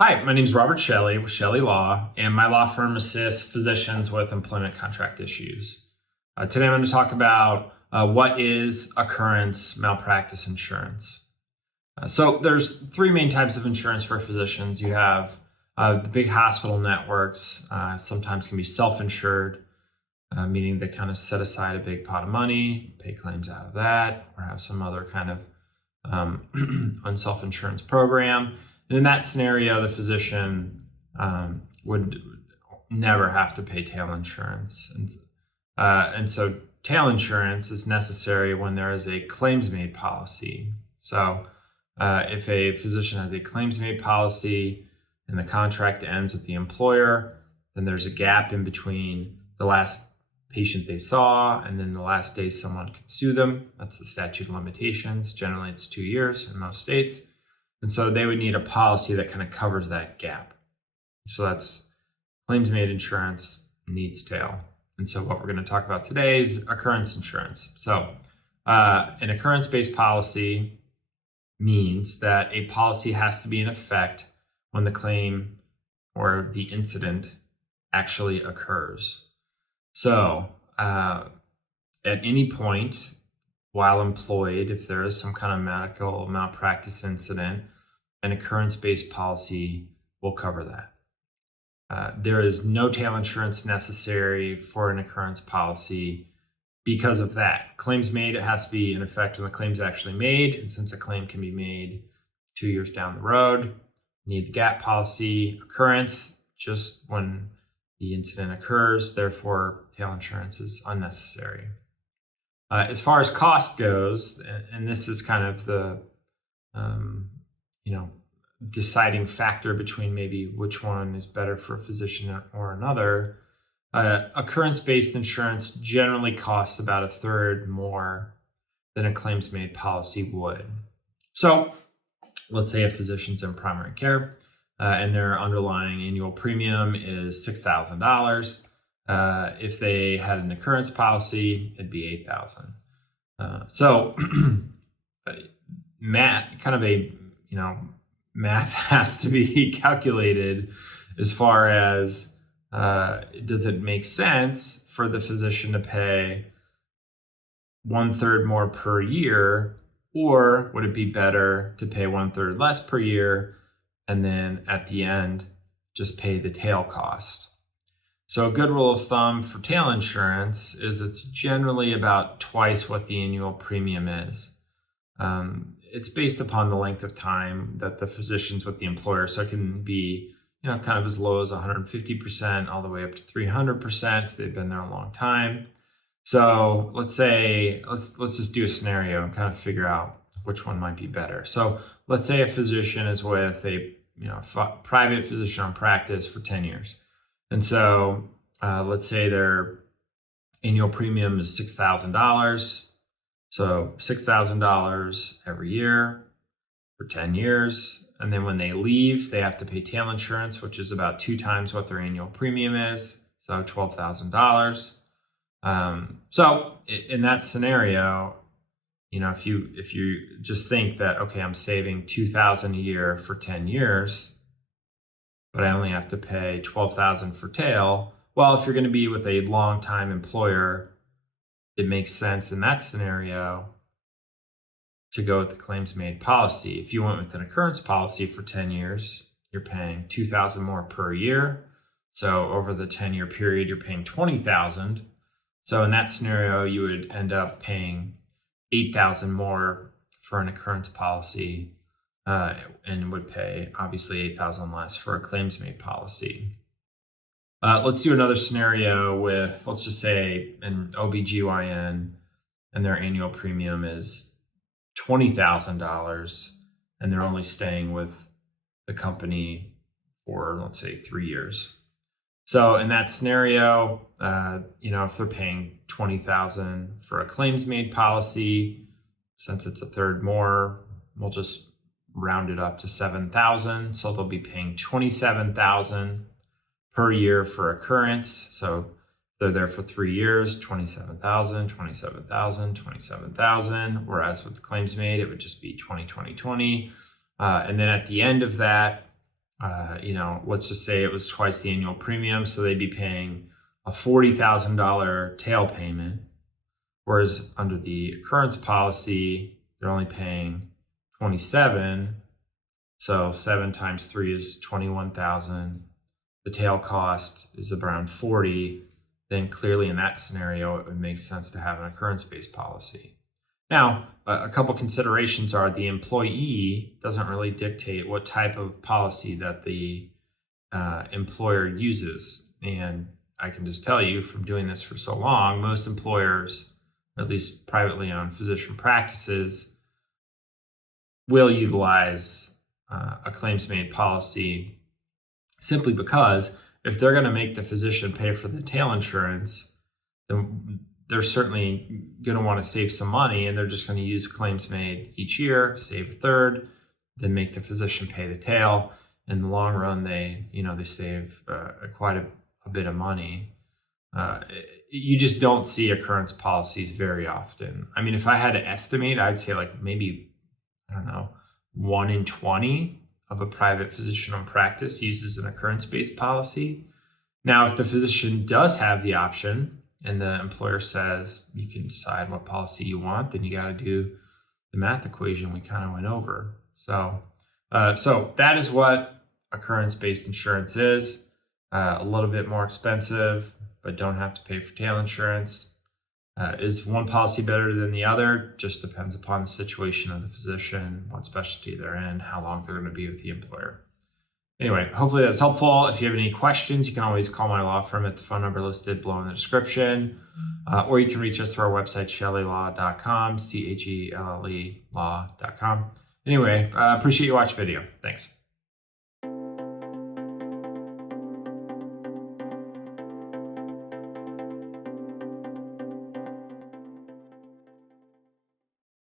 Hi, my name is Robert Chelle with Chelle Law, and my law firm assists physicians with employment contract issues. Today I'm going to talk about what is occurrence malpractice insurance. So there's three main types of insurance for physicians. You have the big hospital networks, sometimes can be self-insured, meaning they kind of set aside a big pot of money, pay claims out of that, or have some other kind of unself-insurance program. And in that scenario, the physician would never have to pay tail insurance. And so tail insurance is necessary when there is a claims-made policy. So if a physician has a claims-made policy and the contract ends with the employer, then there's a gap in between the last patient they saw and then the last day someone could sue them. That's the statute of limitations. Generally, it's 2 years in most states. And so they would need a policy that kind of covers that gap. So that's claims-made insurance needs tail. And so what we're going to talk about today is occurrence insurance. So an occurrence-based policy means that a policy has to be in effect when the claim or the incident actually occurs. So at any point while employed, if there is some kind of medical malpractice incident, an occurrence-based policy will cover that. There is no tail insurance necessary for an occurrence policy because of that. Claims made, it has to be in effect when the claim is actually made. And since a claim can be made 2 years down the road, you need the gap policy. Occurrence, just when the incident occurs, therefore tail insurance is unnecessary. As far as cost goes, and this is kind of the deciding factor between maybe which one is better for a physician or another, occurrence-based insurance generally costs about a third more than a claims-made policy would. So let's say a physician's in primary care and their underlying annual premium is $6,000. If they had an occurrence policy, it'd be $8,000. So math has to be calculated as far as does it make sense for the physician to pay 1/3 more per year, or would it be better to pay 1/3 less per year and then at the end just pay the tail cost? So a good rule of thumb for tail insurance is it's generally about twice what the annual premium is. It's based upon the length of time that the physician's with the employer. So it can be, kind of as low as 150% all the way up to 300% if they've been there a long time. So let's just do a scenario and kind of figure out which one might be better. So let's say a physician is with a private physician on practice for 10 years. And so let's say their annual premium is $6,000. So $6,000 every year for 10 years. And then when they leave, they have to pay tail insurance, which is about 2 times what their annual premium is. So $12,000. So in that scenario, if you just think that, okay, I'm saving $2,000 a year for 10 years, but I only have to pay $12,000 for tail. Well, if you're going to be with a long-time employer, it makes sense in that scenario to go with the claims-made policy. If you went with an occurrence policy for 10 years, you're paying $2,000 more per year. So over the 10-year period, you're paying $20,000. So in that scenario, you would end up paying $8,000 more for an occurrence policy and would pay obviously $8,000 less for a claims-made policy. Let's do another scenario with, let's just say, an OBGYN and their annual premium is $20,000 and they're only staying with the company for, let's say, 3 years. So in that scenario, if they're paying $20,000 for a claims-made policy, since it's a third more, we'll just round it up to $7,000. So they'll be paying $27,000 per year for occurrence. So they're there for 3 years, $27,000, $27,000, $27,000. Whereas with claims made, it would just be 20, 20, 20. And then at the end of that, Let's just say it was twice the annual premium, so they'd be paying a $40,000 tail payment, whereas under the occurrence policy, they're only paying 27. So 7 times 3 is 21,000. The tail cost is around 40. Then clearly in that scenario, it would make sense to have an occurrence-based policy. Now, a couple considerations are the employee doesn't really dictate what type of policy that the employer uses. And I can just tell you from doing this for so long, most employers, at least privately owned physician practices, will utilize a claims-made policy simply because if they're going to make the physician pay for the tail insurance, then they're certainly going to want to save some money, and they're just going to use claims made each year, save a third, then make the physician pay the tail. In the long run, they save quite a bit of money. You just don't see occurrence policies very often. I mean, if I had to estimate, I'd say like maybe, 1 in 20 of a private physician-owned practice uses an occurrence-based policy. Now, if the physician does have the option and the employer says you can decide what policy you want, then you got to do the math equation we kind of went over. So that is what occurrence-based insurance is. A little bit more expensive, but don't have to pay for tail insurance. Is one policy better than the other? Just depends upon the situation of the physician, what specialty they're in, how long they're going to be with the employer. Anyway, hopefully that's helpful. If you have any questions, you can always call my law firm at the phone number listed below in the description, or you can reach us through our website, chellelaw.com, CHELLE law.com. Anyway, appreciate you watching the video. Thanks.